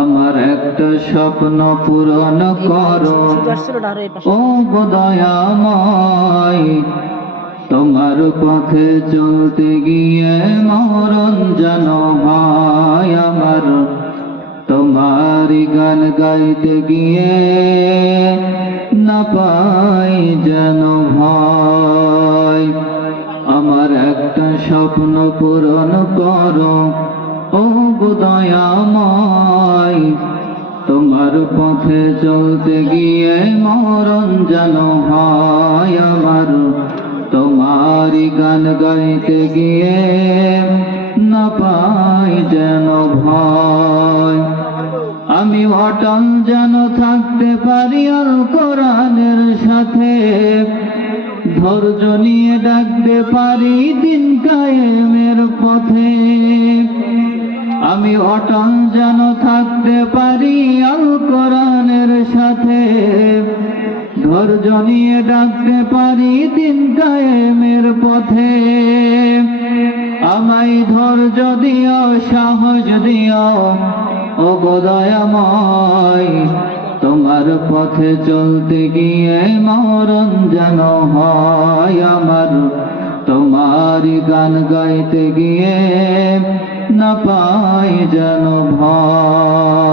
আমার একটা স্বপ্ন পূরণ করো ও গো দয়াময়, তোমার পথে চলতে গিয়ে মরণ যেন হয় আমার, তোমারই গান গাইতে গিয়ে না পাই যেন ভয়। আমার একটা স্বপ্ন পূরণ করো ও গো দয়াময়, তোমার পথে চলতে গিয়ে মরণ যেন হয় আমার, তোমারই গান গাইতে গিয়ে না পাই যেন ভয়। আমি অটল যেন থাকতে পারি আল কোরআনের সাথে, ধৈর্য নিয়ে ডাকতে পারি দিন কায়েমের পথে। আমি অটল যেন থাকতে পারি আল কোরআনের সাথে, ধৈর্য নিয়ে ডাকতে পারি দিন কায়েমের পথে। আমায় ধৈর্য দিও, সাহস দিও ও গো দয়াময়, তোমার পথে চলতে গিয়ে মরণ যেন হয় আমার, তোমারই গান গাইতে গিয়ে না পাই যেন ভয়।